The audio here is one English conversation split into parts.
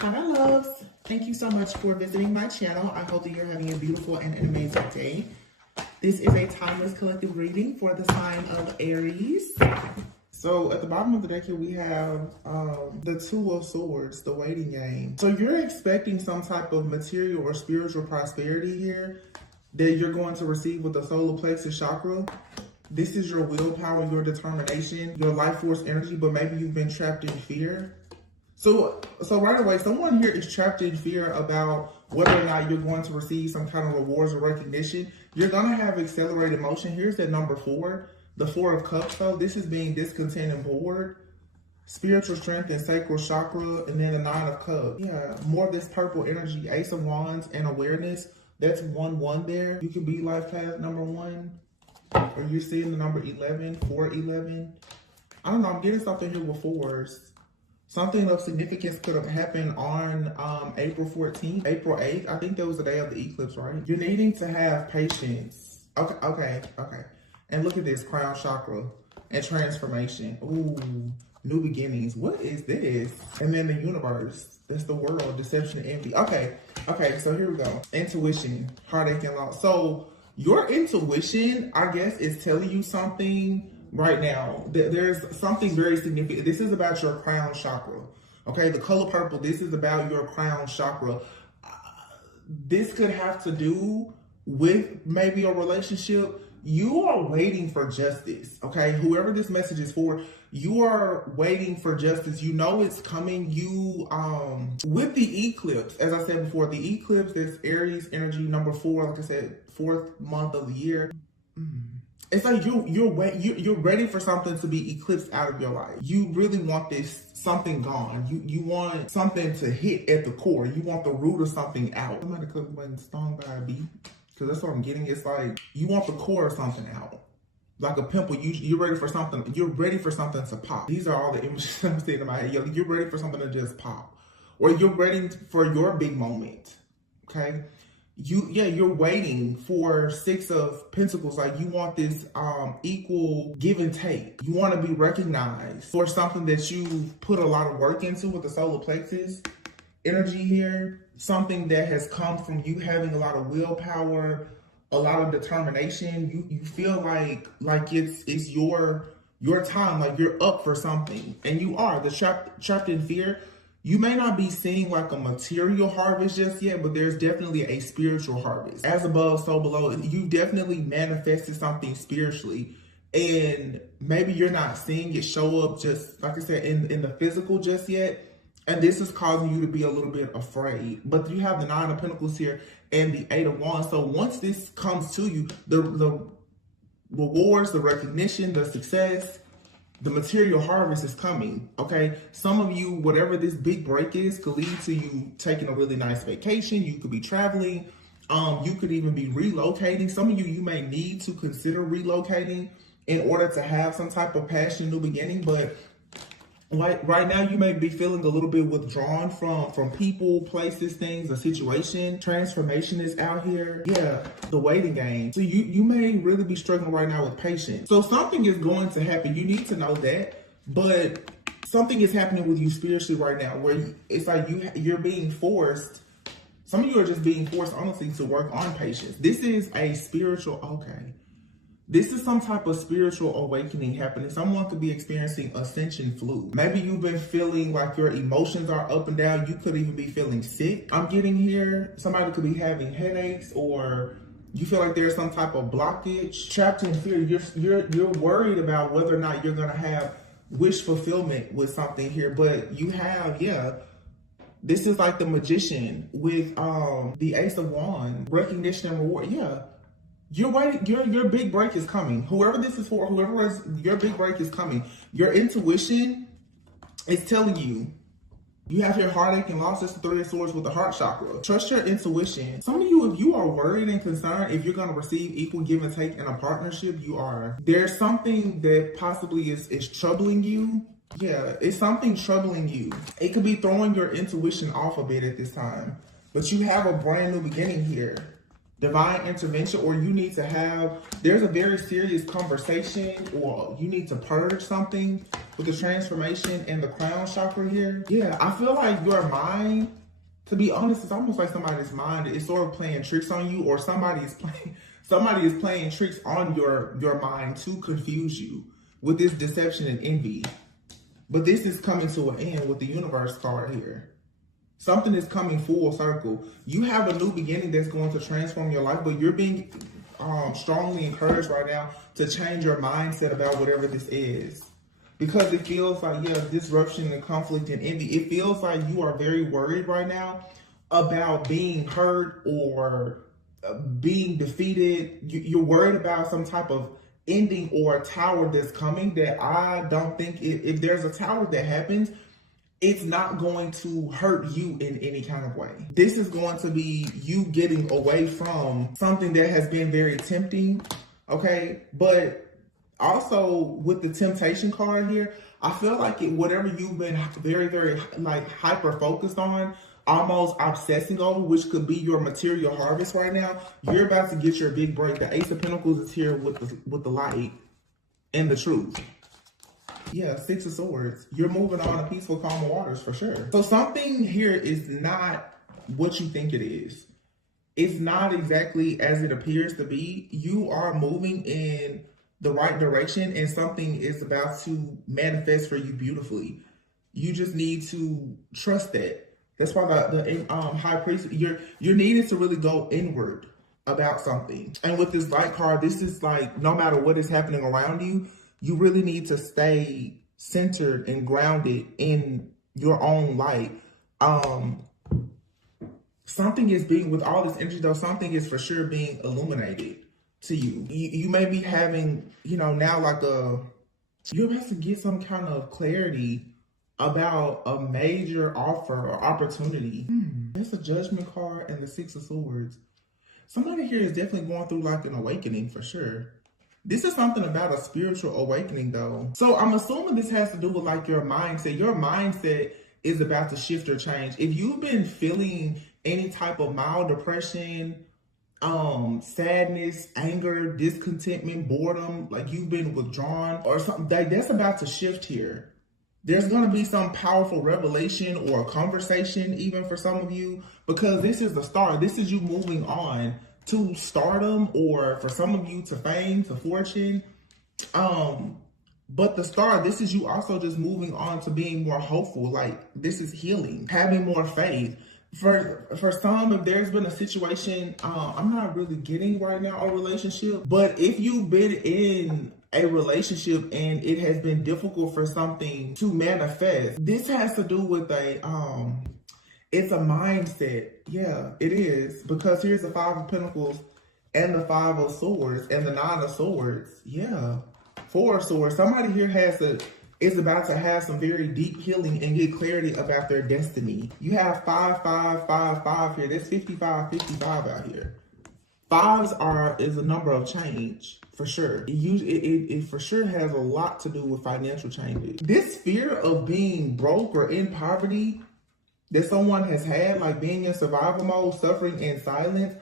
Hi, my loves. Thank you so much for visiting my channel. I hope that you're having a beautiful and an amazing day. This is a timeless collective reading for the sign of Aries. So at the bottom of the deck here, we have the Two of Swords, the waiting game. So you're expecting some type of material or spiritual prosperity here that you're going to receive with the solar plexus chakra. This is your willpower, your determination, your life force energy, but maybe you've been trapped in fear. So right away, someone here is trapped in fear about whether or not you're going to receive some kind of rewards or recognition. You're going to have accelerated motion. Here's that number 4, the 4 of Cups, though. This is being discontent and bored. Spiritual strength and sacral chakra, and then the 9 of Cups. Yeah, more of this purple energy, Ace of Wands and awareness. That's 1-1 there. You could be life path number 1. Or you're seeing the number 11, 411. I don't know, I'm getting something here with 4s. Something of significance could have happened on April 14th, April 8th. I think that was the day of the eclipse, right? You're needing to have patience. Okay. And look at this, crown chakra and transformation. Ooh, new beginnings. What is this? And then the universe. That's the world, deception and envy. Okay, so here we go. Intuition, heartache and loss. So your intuition, I guess, is telling you something right now. There's something very significant. This is about your crown chakra. Okay, the color purple, this is about your crown chakra. This could have to do with maybe a relationship. You are waiting for justice. Okay, whoever this message is for, you are waiting for justice. You know it's coming. You with the eclipse, as I said before, the eclipse is Aries energy number 4, like I said, 4th month of the year. It's like you're ready for something to be eclipsed out of your life. You really want something gone. You want something to hit at the core. You want the root of something out. Somebody could have been stung by a bee, because that's what I'm getting. It's like you want the core of something out, like a pimple. You're ready for something. You're ready for something to pop. These are all the images I'm seeing in my head. You're ready for something to just pop, or you're ready for your big moment. Okay. You're waiting for 6 of Pentacles. Like you want this equal give and take. You want to be recognized for something that you've put a lot of work into with the solar plexus energy here. Something that has come from you having a lot of willpower, a lot of determination. You feel like it's your time, like you're up for something, and you are. The trapped in fear. You may not be seeing like a material harvest just yet, but there's definitely a spiritual harvest. As above, so below. You definitely manifested something spiritually, and maybe you're not seeing it show up just, like I said, in the physical just yet. And this is causing you to be a little bit afraid. But you have the 9 of Pentacles here and the 8 of Wands. So once this comes to you, the rewards, the recognition, the success, the material harvest is coming, okay? Some of you, whatever this big break is, could lead to you taking a really nice vacation. You could be traveling. You could even be relocating. Some of you may need to consider relocating in order to have some type of passion, new beginning. But like right now, you may be feeling a little bit withdrawn from people, places, things, a situation. Transformation is out here. Yeah, the waiting game. So you may really be struggling right now with patience. So something is going to happen. You need to know that. But something is happening with you spiritually right now, where it's like you're being forced. Some of you are just being forced, honestly, to work on patience. This is a spiritual, okay. This is some type of spiritual awakening happening. Someone could be experiencing ascension flu. Maybe you've been feeling like your emotions are up and down. You could even be feeling sick. I'm getting here. Somebody could be having headaches, or you feel like there's some type of blockage. Trapped in fear. You're worried about whether or not you're gonna have wish fulfillment with something here. But you have, this is like the magician with the Ace of Wands. Recognition and reward. Yeah. You're waiting. Your big break is coming. Whoever this is for, whoever is, your big break is coming. Your intuition is telling you. You have your heartache and loss. It's the 3 of Swords with the heart chakra. Trust your intuition. Some of you, if you are worried and concerned if you're going to receive equal give and take in a partnership, you are. There's something that possibly is troubling you. Yeah, it's something troubling you. It could be throwing your intuition off a bit at this time. But you have a brand new beginning here. divine intervention, or you need to have, there's a very serious conversation, or you need to purge something with the transformation and the crown chakra here. Yeah, I feel like your mind, to be honest, it's almost like somebody's mind is sort of playing tricks on you, or somebody is playing tricks on your mind to confuse you with this deception and envy. But this is coming to an end with the universe card here. Something is coming full circle. You have a new beginning that's going to transform your life, but you're being strongly encouraged right now to change your mindset about whatever this is. Because it feels like, yeah, disruption and conflict and envy. It feels like you are very worried right now about being hurt or being defeated. You're worried about some type of ending or a tower that's coming that I don't think, if there's a tower that happens, it's not going to hurt you in any kind of way. This is going to be you getting away from something that has been very tempting, okay? But also with the temptation card here, I feel like whatever you've been very, very like hyper focused on, almost obsessing over, which could be your material harvest right now, you're about to get your big break. The Ace of Pentacles is here with the light and the truth. Yeah, Six of Swords. You're moving on to peaceful, calm waters for sure. So something here is not what you think it is. It's not exactly as it appears to be. You are moving in the right direction, and something is about to manifest for you beautifully. You just need to trust that. That's why the High Priest, you're needing to really go inward about something. And with this light card, this is like, no matter what is happening around you, you really need to stay centered and grounded in your own light. Something is being, with all this energy though, something is for sure being illuminated to you. You may be having, now like you're about to get some kind of clarity about a major offer or opportunity. It's a Judgment card and the Six of Swords. Somebody here is definitely going through like an awakening for sure. This is something about a spiritual awakening though. So I'm assuming this has to do with like your mindset. Your mindset is about to shift or change. If you've been feeling any type of mild depression, sadness, anger, discontentment, boredom, like you've been withdrawn or something, that's about to shift here. There's going to be some powerful revelation or a conversation even for some of you, because this is the start. This is you moving on to stardom, or for some of you to fame, to fortune. But the star, this is you also just moving on to being more hopeful. Like this is healing, having more faith. For some, if there's been a situation, I'm not really getting right now a relationship, but if you've been in a relationship and it has been difficult for something to manifest, this has to do with it's a mindset. Yeah, it is. Because here's the Five of Pentacles and the Five of Swords and the Nine of Swords. Yeah. Four of Swords. Somebody here is about to have some very deep healing and get clarity about their destiny. You have 5, 5, 5, 5 here. That's 55, 55 out here. Fives is a number of change for sure. It for sure has a lot to do with financial changes. This fear of being broke or in poverty that someone has had, like being in survival mode, suffering in silence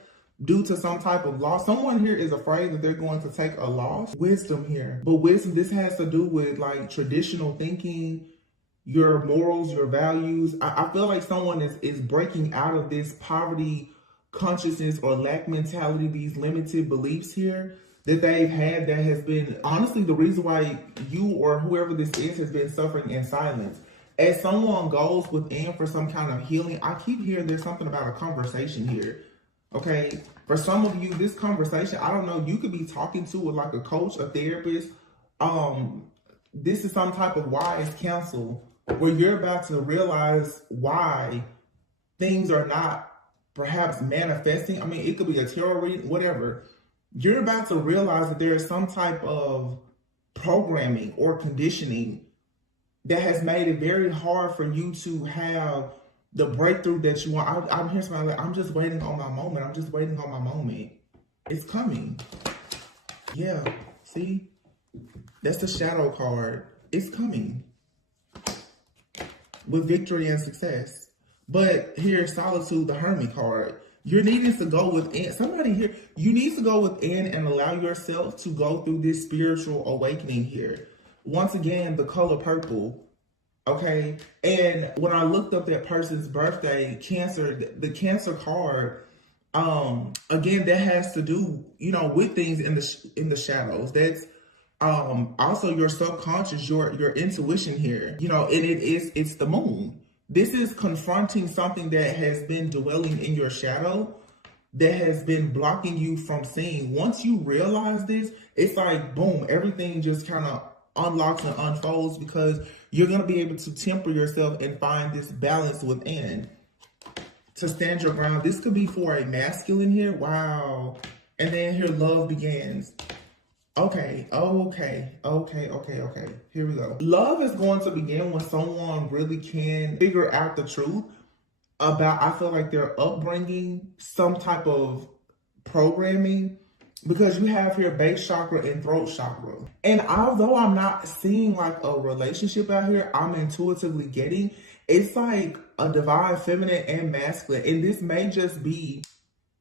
due to some type of loss. Someone here is afraid that they're going to take a loss. Wisdom here. But wisdom, this has to do with like traditional thinking, your morals, your values. I feel like someone is breaking out of this poverty consciousness or lack mentality, these limited beliefs here that they've had that has been honestly the reason why you or whoever this is has been suffering in silence. As someone goes within for some kind of healing, I keep hearing there's something about a conversation here. Okay, for some of you, this conversation, I don't know, you could be talking to like a coach, a therapist. This is some type of wise counsel where you're about to realize why things are not perhaps manifesting. I mean, it could be a tarot reading, whatever. You're about to realize that there is some type of programming or conditioning that has made it very hard for you to have the breakthrough that you want. I'm hearing somebody like, I'm just waiting on my moment. I'm just waiting on my moment. It's coming. Yeah, see? That's the shadow card. It's coming. With victory and success. But here's solitude, the Hermit card. You're needing to go within. Somebody here, you need to go within and allow yourself to go through this spiritual awakening here. Once again, the color purple. Okay. And when I looked up that person's birthday, Cancer, the Cancer card, again, that has to do, you know, with things in the shadows. That's also your subconscious, your intuition here, you know, and it's the moon. This is confronting something that has been dwelling in your shadow, that has been blocking you from seeing. Once you realize this, it's like, boom, everything just kind of unlocks and unfolds, because you're going to be able to temper yourself and find this balance within to stand your ground. This could be for a masculine here. Wow. And then here, love begins. Okay. Here we go. Love is going to begin when someone really can figure out the truth about, I feel like, their upbringing, some type of programming, because you have here base chakra and throat chakra. And although I'm not seeing like a relationship out here, I'm intuitively getting, it's like a divine feminine and masculine. And this may just be,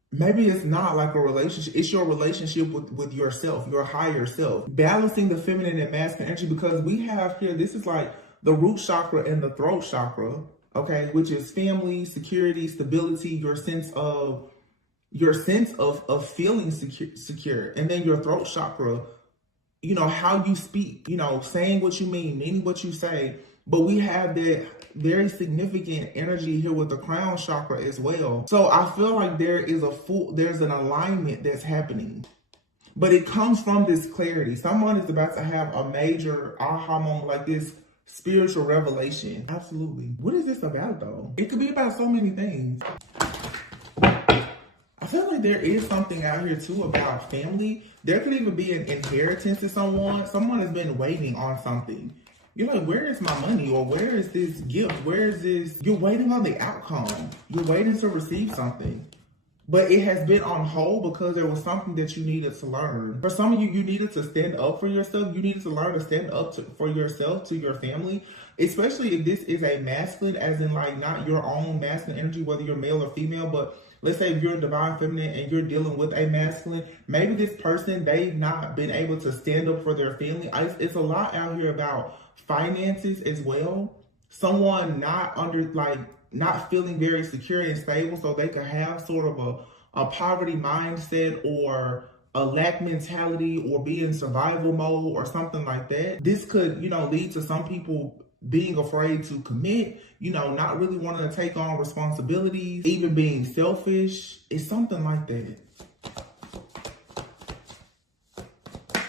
maybe it's not like a relationship. It's your relationship with yourself, your higher self. Balancing the feminine and masculine energy, because we have here, this is like the root chakra and the throat chakra, okay, which is family, security, stability, your sense of feeling secure. And then your throat chakra, you know, how you speak, you know, saying what you meaning what you say. But we have that very significant energy here with the crown chakra as well. So I feel like there's an alignment that's happening, but it comes from this clarity. Someone is about to have a major aha moment, like this spiritual revelation. Absolutely. What is this about though? It could be about so many things. I feel like there is something out here too about family. There could even be an inheritance to someone. Someone has been waiting on something. You're like, where is my money? Or where is this gift? Where is this? You're waiting on the outcome. You're waiting to receive something. But it has been on hold because there was something that you needed to learn. For some of you, you needed to stand up for yourself. You needed to learn to stand up for yourself, to your family. Especially if this is a masculine, as in like not your own masculine energy, whether you're male or female. But let's say if you're a divine feminine and you're dealing with a masculine, maybe this person, they've not been able to stand up for their family. It's a lot out here about finances as well. Someone not feeling very secure and stable, so they could have sort of a poverty mindset or a lack mentality or be in survival mode or something like that. This could, you know, lead to some people being afraid to commit, you know, not really wanting to take on responsibilities, even being selfish. It's something like that.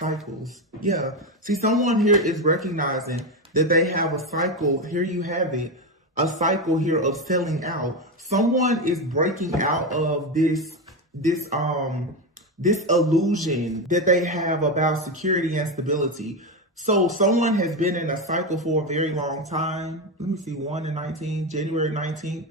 Cycles. Yeah. See, someone here is recognizing that they have a cycle. Here you have it. A cycle here of selling out. Someone is breaking out of this illusion that they have about security and stability. So someone has been in a cycle for a very long time. Let me see, 1 and 19, January 19th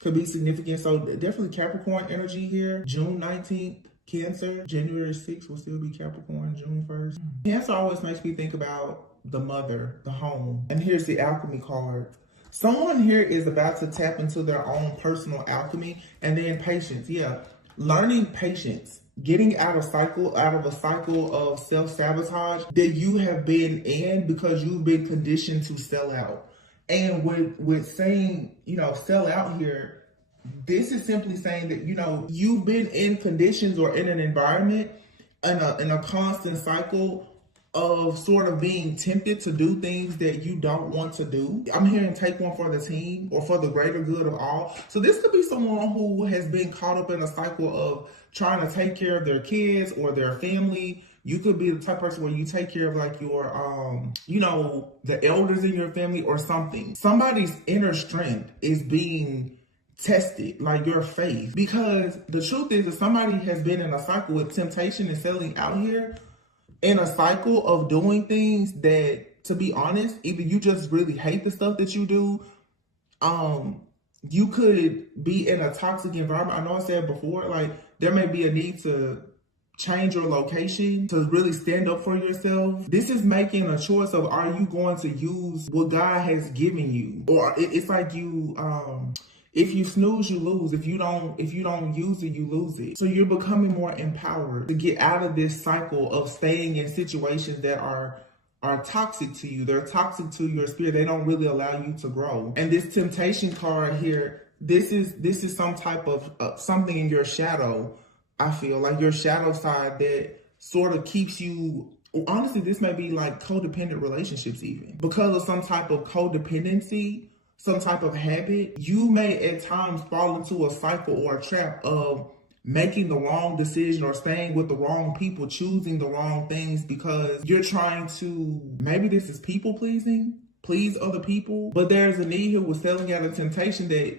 could be significant. So definitely Capricorn energy here. June 19th, Cancer. January 6th will still be Capricorn, June 1st. Cancer always makes me think about the mother, the home. And here's the alchemy card. Someone here is about to tap into their own personal alchemy. And then patience. Yeah. Learning patience. Getting out of a cycle of self-sabotage that you have been in because you've been conditioned to sell out. And with saying, you know, sell out here, this is simply saying that, you know, you've been in conditions or in an environment in a constant cycle of sort of being tempted to do things that you don't want to do. I'm hearing take one for the team or for the greater good of all. So this could be someone who has been caught up in a cycle of trying to take care of their kids or their family. You could be the type of person where you take care of like your, you know, the elders in your family or something. Somebody's inner strength is being tested, like your faith. Because the truth is that somebody has been in a cycle with temptation and selling out here, in a cycle of doing things that, to be honest, either you just really hate the stuff that you do. You could be in a toxic environment. I know I said before, like there may be a need to change your location to really stand up for yourself. This is making a choice of, are you going to use what God has given you? Or it's like If you snooze, you lose. If you don't use it, you lose it. So you're becoming more empowered to get out of this cycle of staying in situations that are toxic to you. They're toxic to your spirit. They don't really allow you to grow. And this temptation card here, this is some type of something in your shadow. I feel like your shadow side that sort of keeps you. Honestly, this may be like codependent relationships even. Because of some type of codependency, some type of habit, you may at times fall into a cycle or a trap of making the wrong decision or staying with the wrong people, choosing the wrong things because you're trying to, maybe this is people pleasing, please other people. But there's a need here with selling out of temptation that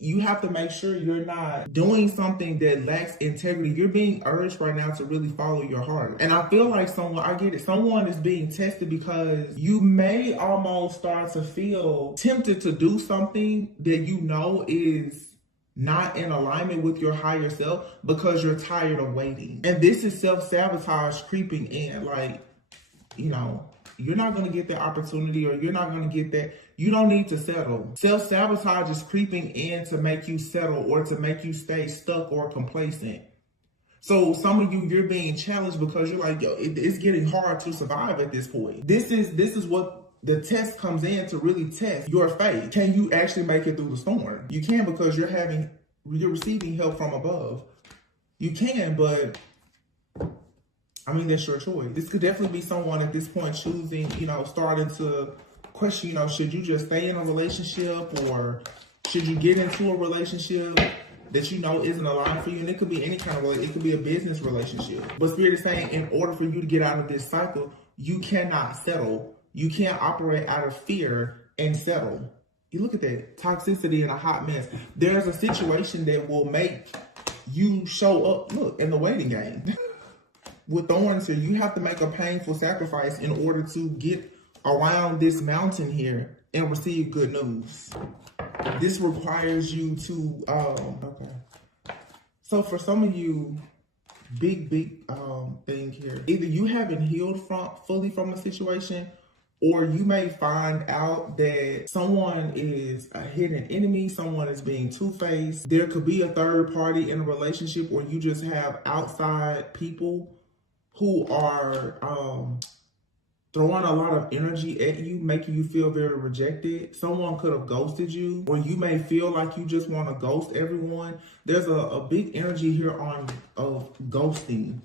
you have to make sure you're not doing something that lacks integrity. You're being urged right now to really follow your heart. And I feel like I get it. Someone is being tested because you may almost start to feel tempted to do something that you know is not in alignment with your higher self because you're tired of waiting. And this is self-sabotage creeping in. Like, you know, you're not going to get the opportunity or you're not going to get that. You don't need to settle. Self-sabotage is creeping in to make you settle or to make you stay stuck or complacent. So some of you, you're being challenged because you're like, yo, it's getting hard to survive at this point. This is what the test comes in to really test your faith. Can you actually make it through the storm? You can because you're receiving help from above. You can, but I mean, that's your choice. This could definitely be someone at this point choosing, you know, starting to question, you know, should you just stay in a relationship or should you get into a relationship that you know isn't aligned for you? And it could be any kind of relationship. It could be a business relationship. But Spirit is saying in order for you to get out of this cycle, you cannot settle. You can't operate out of fear and settle. You look at that toxicity and a hot mess. There's a situation that will make you show up, look, in the waiting game. With thorns here, you have to make a painful sacrifice in order to get around this mountain here and receive good news. This requires you to, okay. So for some of you, big thing here. Either you haven't healed fully from a situation, or you may find out that someone is a hidden enemy, someone is being two-faced. There could be a third party in a relationship, or you just have outside people who are throwing a lot of energy at you, making you feel very rejected. Someone could have ghosted you, or you may feel like you just want to ghost everyone. There's a big energy here of ghosting.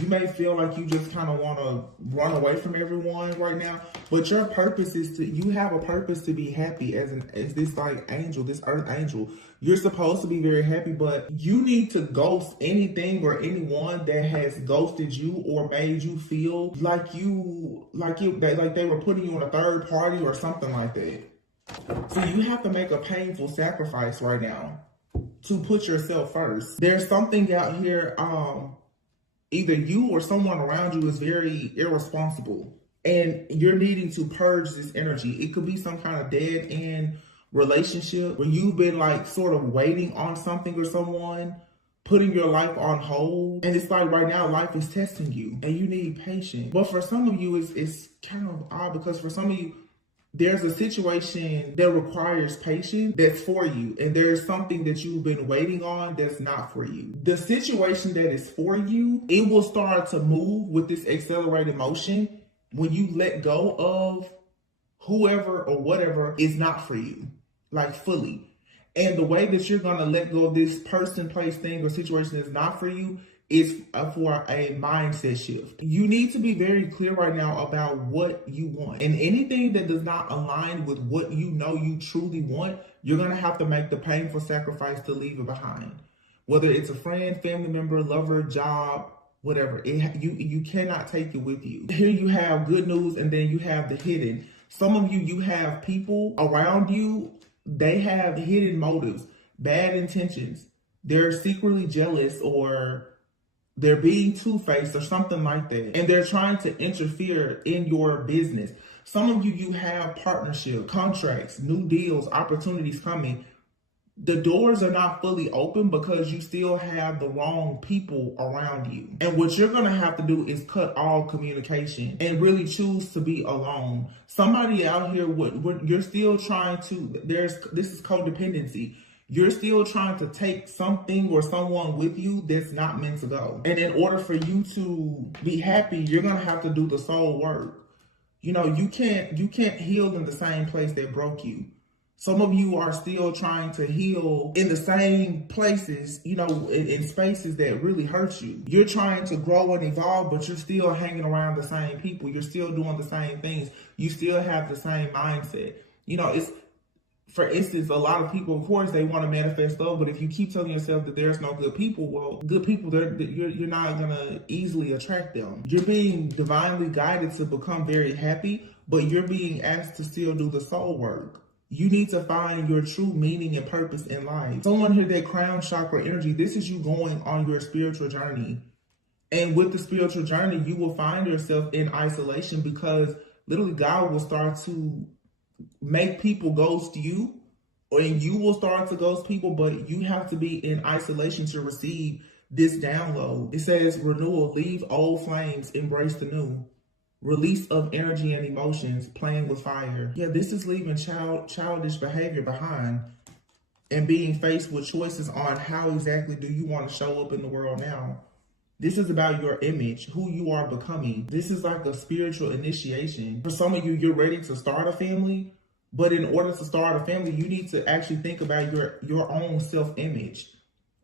You may feel like you just kind of want to run away from everyone right now, but your purpose is you have a purpose to be happy as this like angel, this earth angel. You're supposed to be very happy, but you need to ghost anything or anyone that has ghosted you or made you feel like they were putting you on a third party or something like that. So you have to make a painful sacrifice right now to put yourself first. There's something out here, either you or someone around you is very irresponsible and you're needing to purge this energy. It could be some kind of dead end relationship where you've been like sort of waiting on something or someone, putting your life on hold. And it's like right now life is testing you and you need patience. But for some of you, it's kind of odd because for some of you, there's a situation that requires patience that's for you. And there's something that you've been waiting on that's not for you. The situation that is for you, it will start to move with this accelerated motion when you let go of whoever or whatever is not for you, like fully. And the way that you're going to let go of this person, place, thing, or situation that's not for you is for a mindset shift. You need to be very clear right now about what you want. And anything that does not align with what you know you truly want, you're going to have to make the painful sacrifice to leave it behind. Whether it's a friend, family member, lover, job, whatever. You cannot take it with you. Here you have good news and then you have the hidden. Some of you have people around you, they have hidden motives, bad intentions. They're secretly jealous or they're being two-faced or something like that. And they're trying to interfere in your business. Some of you have partnership, contracts, new deals, opportunities coming. The doors are not fully open because you still have the wrong people around you. And what you're going to have to do is cut all communication and really choose to be alone. Somebody out here, you're still trying to, this is codependency. You're still trying to take something or someone with you that's not meant to go. And in order for you to be happy, you're going to have to do the soul work. You know, you can't heal in the same place that broke you. Some of you are still trying to heal in the same places, you know, in spaces that really hurt you. You're trying to grow and evolve, but you're still hanging around the same people. You're still doing the same things. You still have the same mindset. You know, it's, for instance, a lot of people, of course, they want to manifest love, but if you keep telling yourself that there's no good people, well, good people, you're not going to easily attract them. You're being divinely guided to become very happy, but you're being asked to still do the soul work. You need to find your true meaning and purpose in life. Someone here, that crown chakra energy, this is you going on your spiritual journey. And with the spiritual journey, you will find yourself in isolation, because literally God will start to make people ghost you, and you will start to ghost people, but you have to be in isolation to receive this download. It says renewal, leave old flames, embrace the new. Release of energy and emotions, playing with fire. Yeah, this is leaving childish behavior behind and being faced with choices on how exactly do you want to show up in the world now. This is about your image, who you are becoming. This is like a spiritual initiation. For some of you, you're ready to start a family, but in order to start a family, you need to actually think about your own self-image.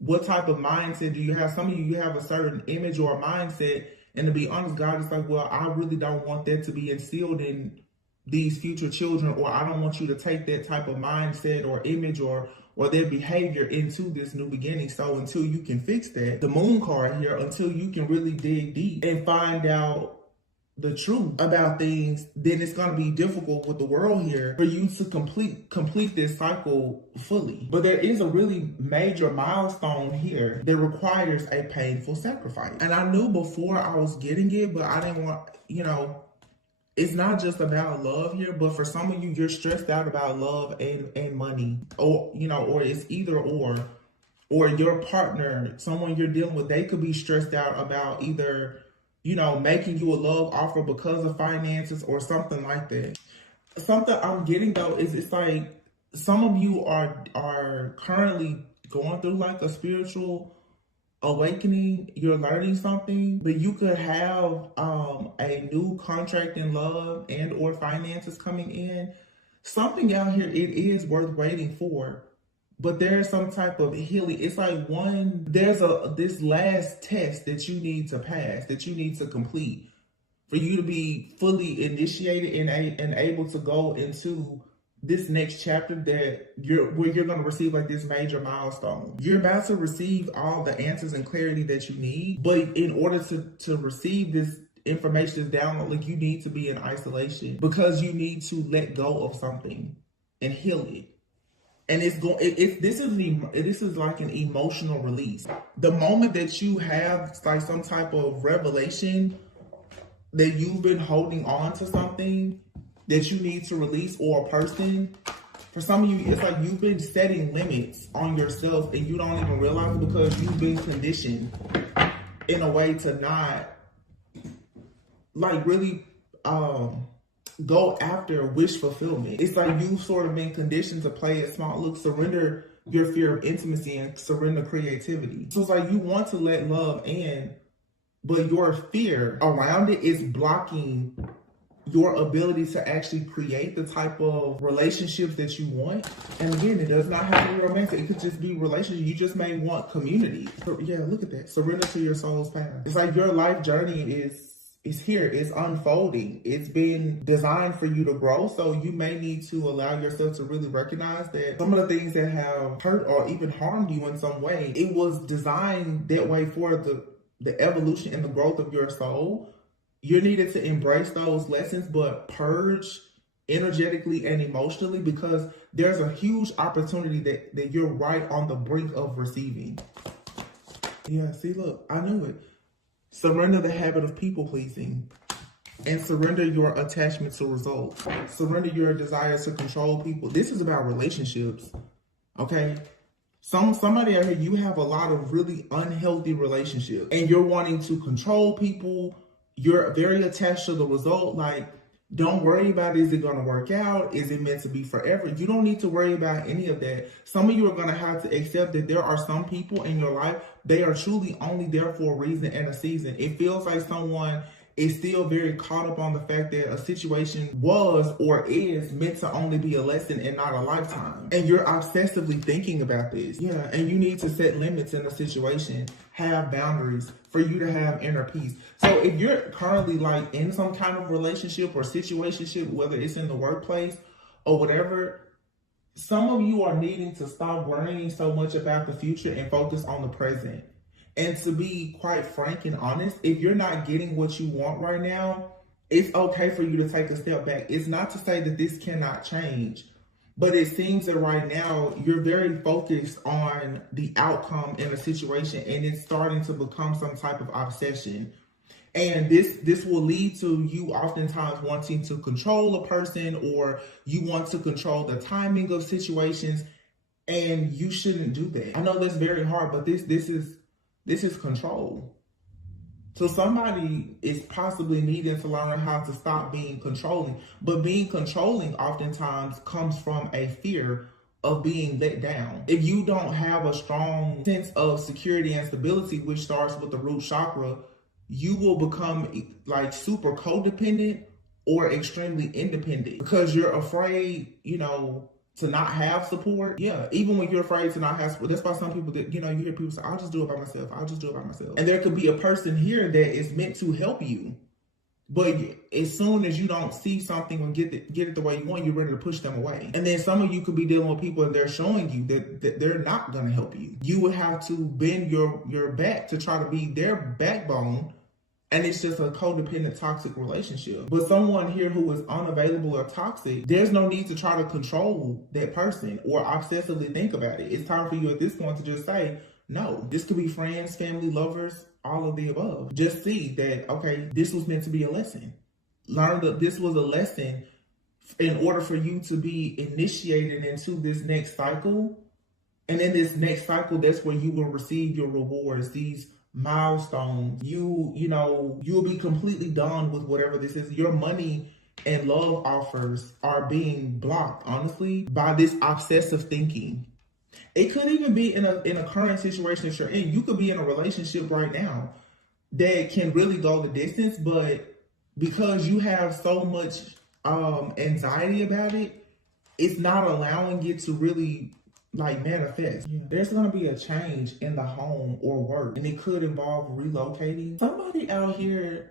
What type of mindset do you have? Some of you have a certain image or a mindset, and to be honest, God is like, well, I really don't want that to be instilled in these future children, or I don't want you to take that type of mindset or image or their behavior into this new beginning. So until you can fix that, the moon card here, until you can really dig deep and find out the truth about things, then it's going to be difficult with the world here for you to complete this cycle fully. But there is a really major milestone here that requires a painful sacrifice. And I knew before I was getting it, but I didn't want, you know, it's not just about love here, but for some of you, you're stressed out about love and money, or, you know, or it's either or your partner, someone you're dealing with, they could be stressed out about either, you know, making you a love offer because of finances or something like that. Something I'm getting though is it's like some of you are currently going through like a spiritual awakening. You're learning something, but you could have a new contract in love and or finances coming in. Something out here, it is worth waiting for. But there's some type of healing. It's like there's this last test that you need to pass, that you need to complete for you to be fully initiated and able to go into this next chapter where you're going to receive like this major milestone. You're about to receive all the answers and clarity that you need, but in order to receive this information download, like you need to be in isolation, because you need to let go of something and heal it. And this is like an emotional release. The moment that you have like some type of revelation that you've been holding on to something that you need to release, or a person, for some of you, it's like you've been setting limits on yourself and you don't even realize it, because you've been conditioned in a way to not like really go after wish fulfillment. It's like you've sort of been conditioned to play it small. Look, surrender your fear of intimacy and surrender creativity. So it's like you want to let love in, but your fear around it is blocking your ability to actually create the type of relationships that you want. And again, it does not have to be romantic. It could just be relationships. You just may want community. So yeah, look at that. Surrender to your soul's path. It's like your life journey is here. It's unfolding. It's been designed for you to grow. So you may need to allow yourself to really recognize that some of the things that have hurt or even harmed you in some way, it was designed that way for the evolution and the growth of your soul. You needed to embrace those lessons, but purge energetically and emotionally, because there's a huge opportunity that you're right on the brink of receiving. Yeah, see, look, I knew it. Surrender the habit of people pleasing and surrender your attachment to results. Surrender your desire to control people. This is about relationships, okay? Somebody out here, you have a lot of really unhealthy relationships and you're wanting to control people. You're very attached to the result. Like Don't worry about, is it going to work out? Is it meant to be forever? You don't need to worry about any of that. Some of you are going to have to accept that there are some people in your life, they are truly only there for a reason and a season. It feels like someone is still very caught up on the fact that a situation was or is meant to only be a lesson and not a lifetime. And you're obsessively thinking about this. Yeah, and you need to set limits in a situation, have boundaries for you to have inner peace. So if you're currently like in some kind of relationship or situationship, whether it's in the workplace or whatever, some of you are needing to stop worrying so much about the future and focus on the present. And to be quite frank and honest, if you're not getting what you want right now, it's okay for you to take a step back. It's not to say that this cannot change, but it seems that right now you're very focused on the outcome in a situation, and it's starting to become some type of obsession. And this will lead to you oftentimes wanting to control a person, or you want to control the timing of situations, and you shouldn't do that. I know that's very hard, but this is control. So somebody is possibly needing to learn how to stop being controlling. But being controlling oftentimes comes from a fear of being let down. If you don't have a strong sense of security and stability, which starts with the root chakra, you will become like super codependent or extremely independent because you're afraid, to not have support. Yeah, even when you're afraid to not have support, that's why some people that, you hear people say, I'll just do it by myself. I'll just do it by myself. And there could be a person here that is meant to help you. But as soon as you don't see something and get it the way you want, you're ready to push them away. And then some of you could be dealing with people and they're showing you that they're not going to help you. You would have to bend your back to try to be their backbone. And it's just a codependent, toxic relationship. But someone here who is unavailable or toxic, there's no need to try to control that person or obsessively think about it. It's time for you at this point to just say, no. This could be friends, family, lovers, all of the above. Just see that, okay, this was meant to be a lesson. Learn that this was a lesson in order for you to be initiated into this next cycle. And in this next cycle, that's where you will receive your rewards, these milestones. You'll be completely done with whatever this is. Your money and love offers are being blocked, honestly, by this obsessive thinking. It could even be in a current situation that you're in. You could be in a relationship right now that can really go the distance, but because you have so much anxiety about it, it's not allowing it to really manifest. Yeah. There's going to be a change in the home or work, and it could involve relocating. Somebody out here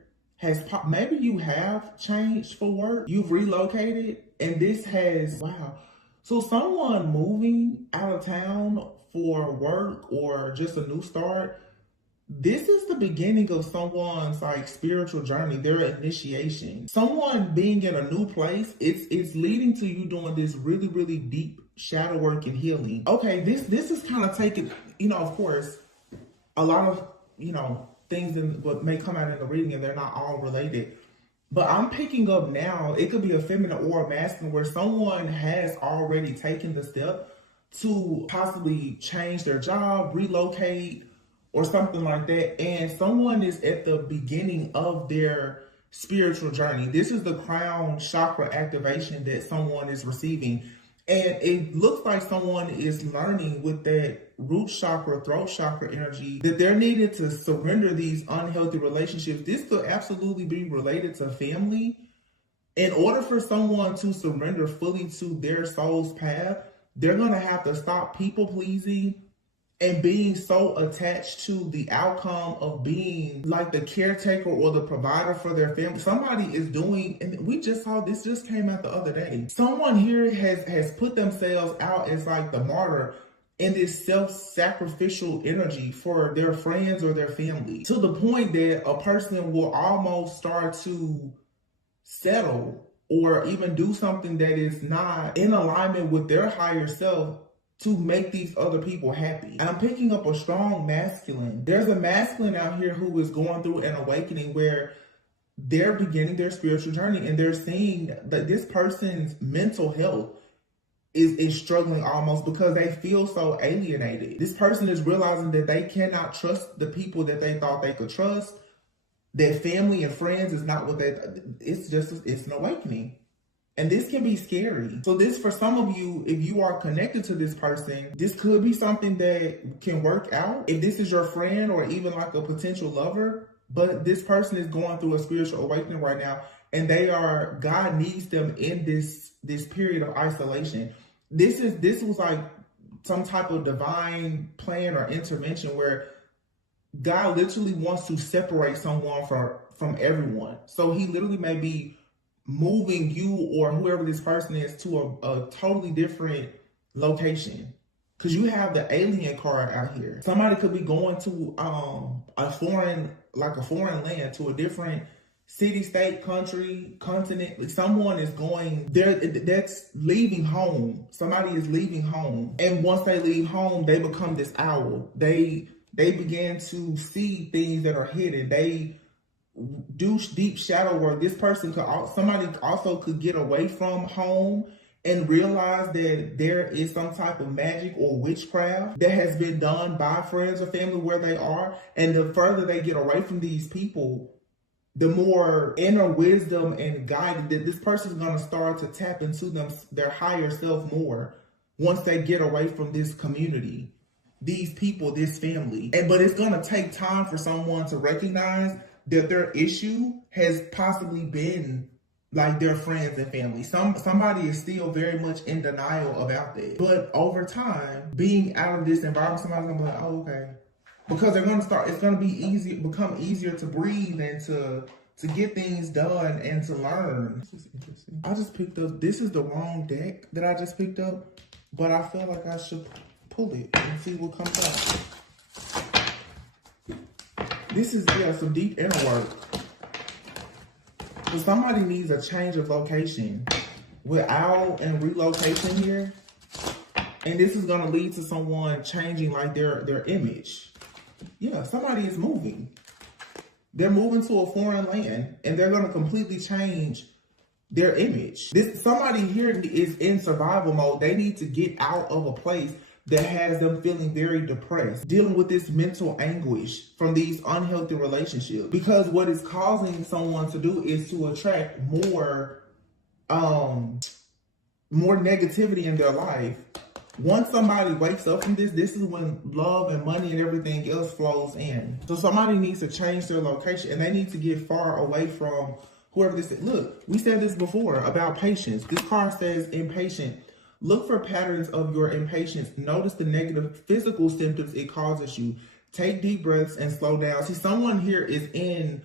maybe you have changed for work, you've relocated, and this has, wow. So someone moving out of town for work or just a new start, this is the beginning of someone's spiritual journey, their initiation. Someone being in a new place, it's leading to you doing this really, really deep shadow work and healing. Okay, this is kind of taking, of course, a lot of, things what may come out in the reading and they're not all related. But I'm picking up now, it could be a feminine or a masculine, where someone has already taken the step to possibly change their job, relocate, or something like that. And someone is at the beginning of their spiritual journey. This is the crown chakra activation that someone is receiving. And it looks like someone is learning with that root chakra, throat chakra energy that they're needed to surrender these unhealthy relationships. This could absolutely be related to family. In order for someone to surrender fully to their soul's path, they're going to have to stop people pleasing and being so attached to the outcome of being like the caretaker or the provider for their family. Somebody is doing, and we just saw this just came out the other day. Someone here has put themselves out as the martyr in this self-sacrificial energy for their friends or their family, to the point that a person will almost start to settle or even do something that is not in alignment with their higher self to make these other people happy. And I'm picking up a strong masculine. There's a masculine out here who is going through an awakening where they're beginning their spiritual journey and they're seeing that this person's mental health is struggling almost because they feel so alienated. This person is realizing that they cannot trust the people that they thought they could trust. that family and friends is not what it's an awakening. And this can be scary. So this, for some of you, if you are connected to this person, this could be something that can work out. If this is your friend or even like a potential lover, but this person is going through a spiritual awakening right now, and God needs them in this period of isolation. This was like some type of divine plan or intervention where God literally wants to separate someone from everyone. So he literally may be moving you or whoever this person is to a totally different location. Because you have the alien card out here. Somebody could be going to a foreign land, to a different city, state, country, continent. Like someone is going there, that's leaving home. Somebody is leaving home. And once they leave home, they become this owl. They begin to see things that are hidden. They do deep shadow work. This person somebody also could get away from home and realize that there is some type of magic or witchcraft that has been done by friends or family where they are. And the further they get away from these people, the more inner wisdom and guidance that this person is going to start to tap into their higher self more once they get away from this community, these people, this family. But it's going to take time for someone to recognize that their issue has possibly been like their friends and family. Somebody is still very much in denial about that. But over time, being out of this environment, somebody's gonna be like, oh, okay. Because they're gonna start, it's gonna become easier to breathe and to get things done and to learn. This is interesting. I just picked up, this is the wrong deck that I just picked up, but I feel like I should pull it and see what comes out. This is, some deep inner work. So somebody needs a change of location with owl and relocation here. And this is going to lead to someone changing like their image. Yeah, somebody is moving. They're moving to a foreign land and they're going to completely change their image. Somebody here is in survival mode. They need to get out of a place that has them feeling very depressed, dealing with this mental anguish from these unhealthy relationships. Because what it's causing someone to do is to attract more negativity in their life. Once somebody wakes up from this is when love and money and everything else flows in. So somebody needs to change their location and they need to get far away from whoever this is. Look, we said this before about patience. This card says impatient. Look for patterns of your impatience. Notice the negative physical symptoms it causes you. Take deep breaths and slow down. See, someone here is in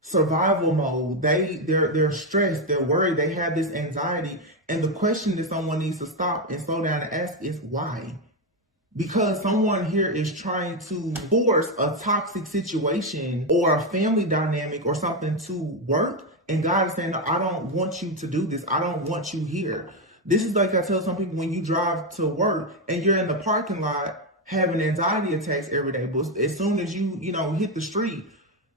survival mode. They're stressed, they're worried, they have this anxiety. And the question that someone needs to stop and slow down and ask is why? Because someone here is trying to force a toxic situation or a family dynamic or something to work. And God is saying, no, I don't want you to do this. I don't want you here. This is like I tell some people when you drive to work and you're in the parking lot having anxiety attacks every day. But as soon as you hit the street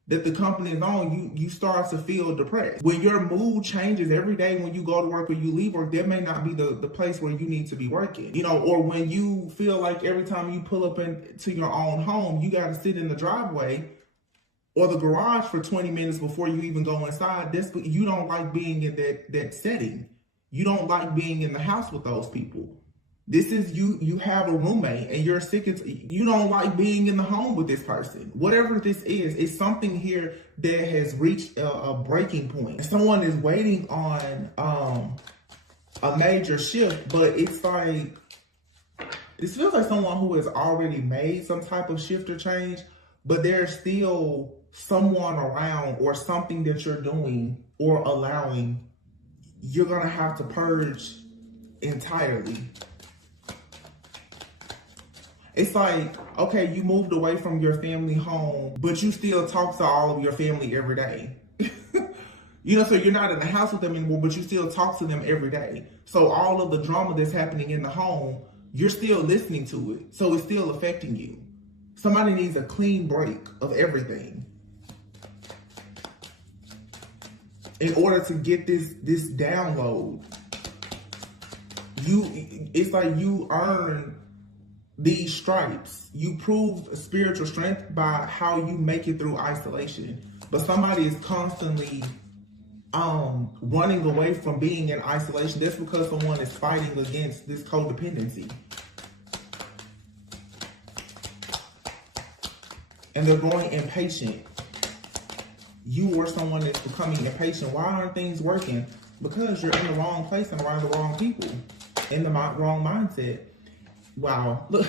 that the company is on, you start to feel depressed. When your mood changes every day when you go to work or you leave work, that may not be the place where you need to be working. Or when you feel like every time you pull up into your own home, you got to sit in the driveway or the garage for 20 minutes before you even go inside. You don't like being in that setting. You don't like being in the house with those people. This is you have a roommate and you're sick and you don't like being in the home with this person. Whatever this is, it's something here that has reached a breaking point. Someone is waiting on a major shift, but it's like, this feels like someone who has already made some type of shift or change, but there's still someone around or something that you're doing or allowing. You're going to have to purge entirely. It's like, okay, you moved away from your family home, but you still talk to all of your family every day. So you're not in the house with them anymore, but you still talk to them every day. So all of the drama that's happening in the home, you're still listening to it. So it's still affecting you. Somebody needs a clean break of everything in order to get this download. It's like you earn these stripes. You prove spiritual strength by how you make it through isolation. but somebody is constantly running away from being in isolation. That's because someone is fighting against this codependency. And they're growing impatient. You or someone is becoming impatient. Why aren't things working? Because you're in the wrong place and around the wrong people. In the wrong mindset. Wow. Look,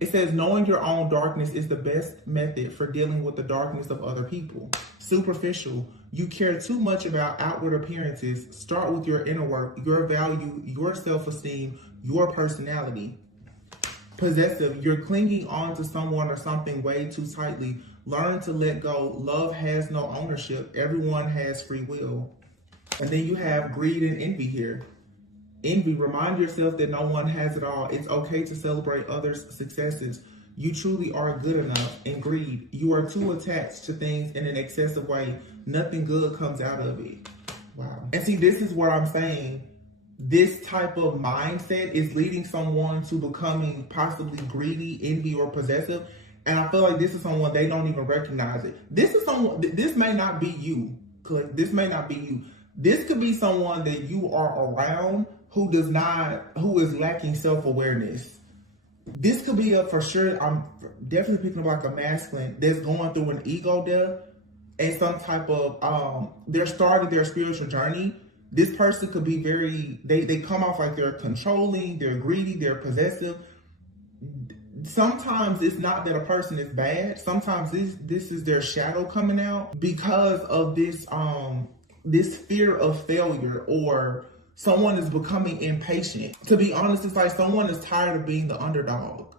it says knowing your own darkness is the best method for dealing with the darkness of other people. Superficial. You care too much about outward appearances. Start with your inner work, your value, your self-esteem, your personality. Possessive. You're clinging on to someone or something way too tightly. Learn to let go. Love has no ownership. Everyone has free will. And then you have greed and envy here. Envy. Remind yourself that no one has it all. It's okay to celebrate others' successes. You truly are good enough. And greed. You are too attached to things in an excessive way. Nothing good comes out of it. Wow. And see, this is what I'm saying. This type of mindset is leading someone to becoming possibly greedy, envy, or possessive. And I feel like this is someone they don't even recognize it. This is someone, this may not be you. This may not be you. This could be someone that you are around who is lacking self-awareness. This could be for sure, I'm definitely picking up like a masculine that's going through an ego death and some type of, they're starting their spiritual journey. This person could be very, they come off like they're controlling, they're greedy, they're possessive. Sometimes it's not that a person is bad. Sometimes this is their shadow coming out because of this, this fear of failure, or someone is becoming impatient. To be honest, it's like someone is tired of being the underdog.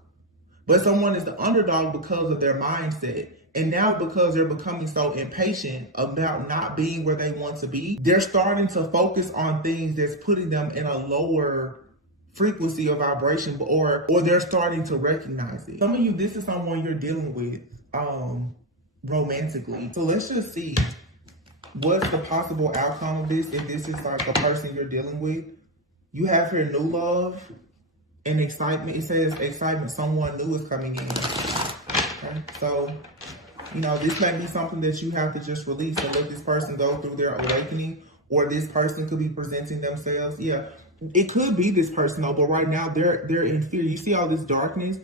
But someone is the underdog because of their mindset. And now because they're becoming so impatient about not being where they want to be, they're starting to focus on things that's putting them in a lower frequency of vibration, or they're starting to recognize it. Some of you, this is someone you're dealing with romantically. So let's just see what's the possible outcome of this if this is like a person you're dealing with. You have here new love and excitement. It says excitement, someone new is coming in. Okay, so you know, this may be something that you have to just release and let this person go through their awakening, or this person could be presenting themselves. Yeah, it could be this person though, but right now they're in fear. You see all this darkness?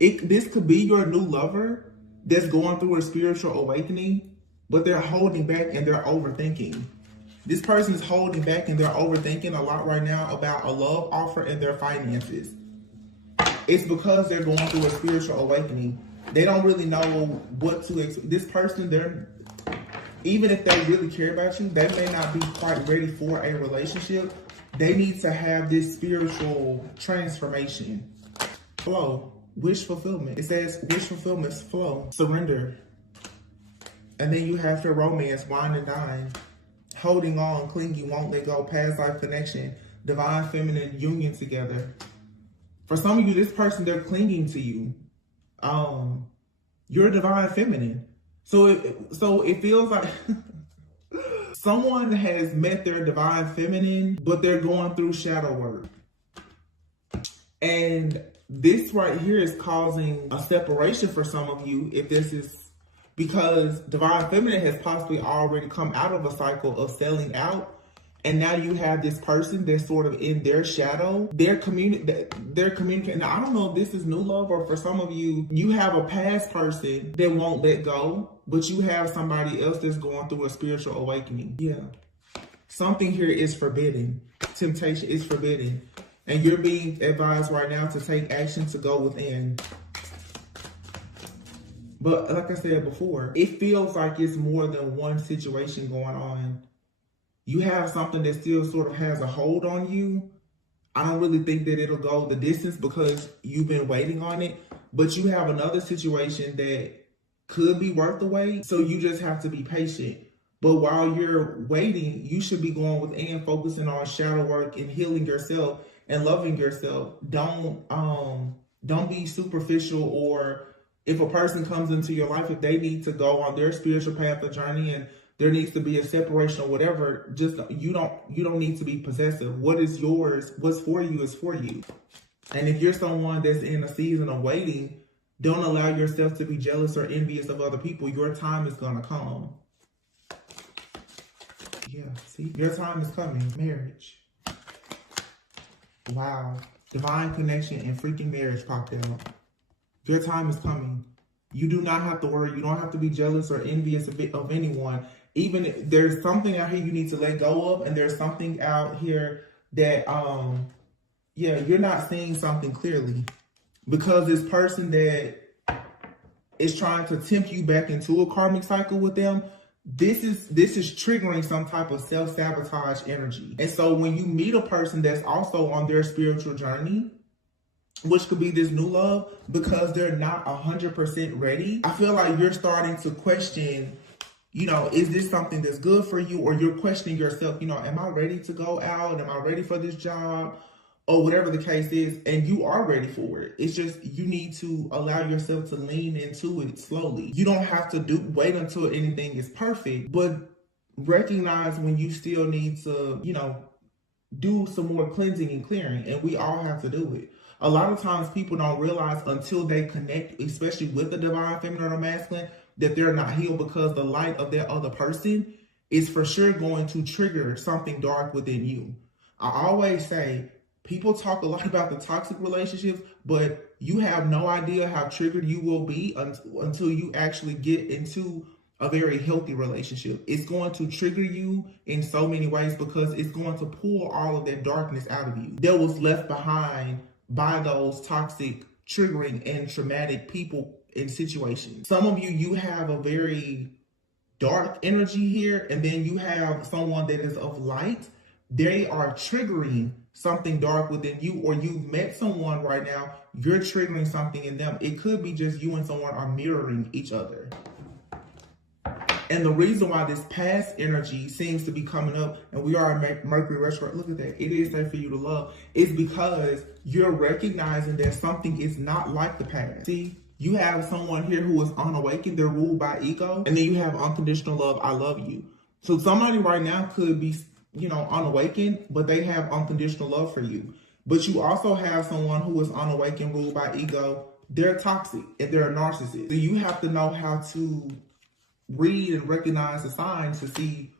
This could be your new lover that's going through a spiritual awakening, but they're holding back and they're overthinking. This person is holding back and they're overthinking a lot right now about a love offer and their finances. It's because they're going through a spiritual awakening. They don't really know what to expect. This person, even if they really care about you, they may not be quite ready for a relationship. They need to have this spiritual transformation. Flow, wish fulfillment. It says wish fulfillment, flow, surrender. And then you have your romance, wine and dine. Holding on, clinging, won't let go, past life connection, divine feminine union together. For some of you, this person, they're clinging to you. You're divine feminine. So it feels like someone has met their divine feminine, but they're going through shadow work. And this right here is causing a separation for some of you, if this is because divine feminine has possibly already come out of a cycle of selling out. And now you have this person that's sort of in their shadow. They're communicating. Now, I don't know if this is new love, or for some of you, you have a past person that won't let go, but you have somebody else that's going through a spiritual awakening. Yeah. Something here is forbidden. Temptation is forbidden. And you're being advised right now to take action to go within. But like I said before, it feels like it's more than one situation going on. You have something that still sort of has a hold on you. I don't really think that it'll go the distance because you've been waiting on it. But you have another situation that could be worth the wait. So you just have to be patient. But while you're waiting, you should be going within, focusing on shadow work and healing yourself and loving yourself. Don't be superficial, or if a person comes into your life, if they need to go on their spiritual path or journey and there needs to be a separation or whatever, just you don't need to be possessive. What is yours, what's for you is for you. And if you're someone that's in a season of waiting, don't allow yourself to be jealous or envious of other people. Your time is gonna come. Yeah, see? Your time is coming. Marriage. Wow. Divine connection and freaking marriage popped out. Your time is coming. You do not have to worry. You don't have to be jealous or envious of anyone. Even if there's something out here you need to let go of, and there's something out here that, yeah, you're not seeing something clearly. Because this person that is trying to tempt you back into a karmic cycle with them, this is triggering some type of self-sabotage energy. And so when you meet a person that's also on their spiritual journey, which could be this new love, because they're not 100% ready, I feel like you're starting to question, you know, is this something that's good for you? Or you're questioning yourself, you know, am I ready to go out? Am I ready for this job? Or whatever the case is, and you are ready for it. It's just you need to allow yourself to lean into it slowly. You don't have to wait until anything is perfect, but recognize when you still need to, you know, do some more cleansing and clearing, and we all have to do it. A lot of times people don't realize until they connect, especially with the divine feminine or masculine, that they're not healed, because the light of that other person is for sure going to trigger something dark within you. I always say, people talk a lot about the toxic relationships, but you have no idea how triggered you will be until you actually get into a very healthy relationship. It's going to trigger you in so many ways, because it's going to pull all of that darkness out of you that was left behind by those toxic, triggering, and traumatic people and situations. Some of you have a very dark energy here, and then you have someone that is of light. They are triggering something dark within you, or you've met someone right now, you're triggering something in them. It could be just you and someone are mirroring each other. And the reason why this past energy seems to be coming up, and we are in Mercury retrograde, look at that, it is there for you to love, is because you're recognizing that something is not like the past. See, you have someone here who is unawakened, they're ruled by ego, and then you have unconditional love, I love you. So somebody right now could be, you know, unawakened, but they have unconditional love for you. But you also have someone who is unawakened, ruled by ego. They're toxic and they're a narcissist. So you have to know how to read and recognize the signs to see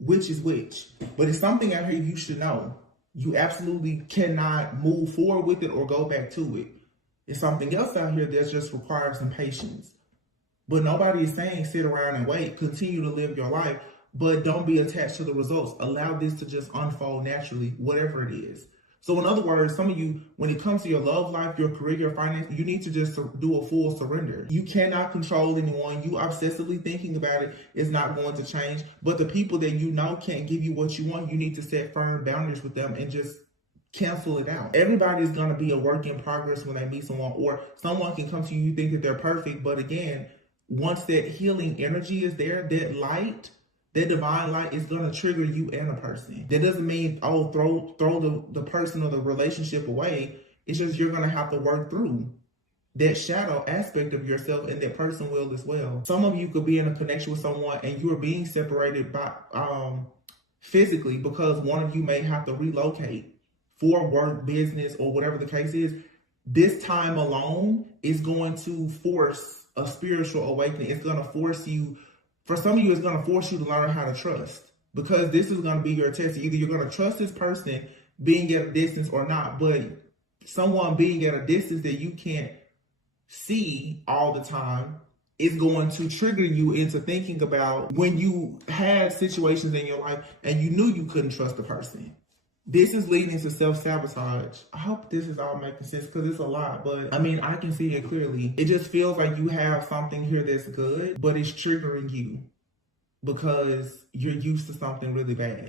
which is which. But it's something out here you should know. You absolutely cannot move forward with it or go back to it. It's something else out here that just requires some patience. But nobody is saying sit around and wait. Continue to live your life. But don't be attached to the results. Allow this to just unfold naturally, whatever it is. So in other words, some of you, when it comes to your love life, your career, your finance, you need to just do a full surrender. You cannot control anyone. You obsessively thinking about it is not going to change. But the people that you know can't give you what you want, you need to set firm boundaries with them and just cancel it out. Everybody's going to be a work in progress when they meet someone, or someone can come to you, you think that they're perfect. But again, once that healing energy is there, that light, that divine light is going to trigger you and a person. That doesn't mean, oh, throw the person or the relationship away. It's just you're going to have to work through that shadow aspect of yourself, and that person will as well. Some of you could be in a connection with someone and you are being separated by physically, because one of you may have to relocate for work, business, or whatever the case is. This time alone is going to force a spiritual awakening. It's going to force you. For some of you, it's going to force you to learn how to trust, because this is going to be your test. Either you're going to trust this person being at a distance or not, but someone being at a distance that you can't see all the time is going to trigger you into thinking about when you had situations in your life and you knew you couldn't trust the person. This is leading to self-sabotage. I hope this is all making sense, because it's a lot, but I mean, I can see it clearly. It just feels like you have something here that's good, but it's triggering you because you're used to something really bad.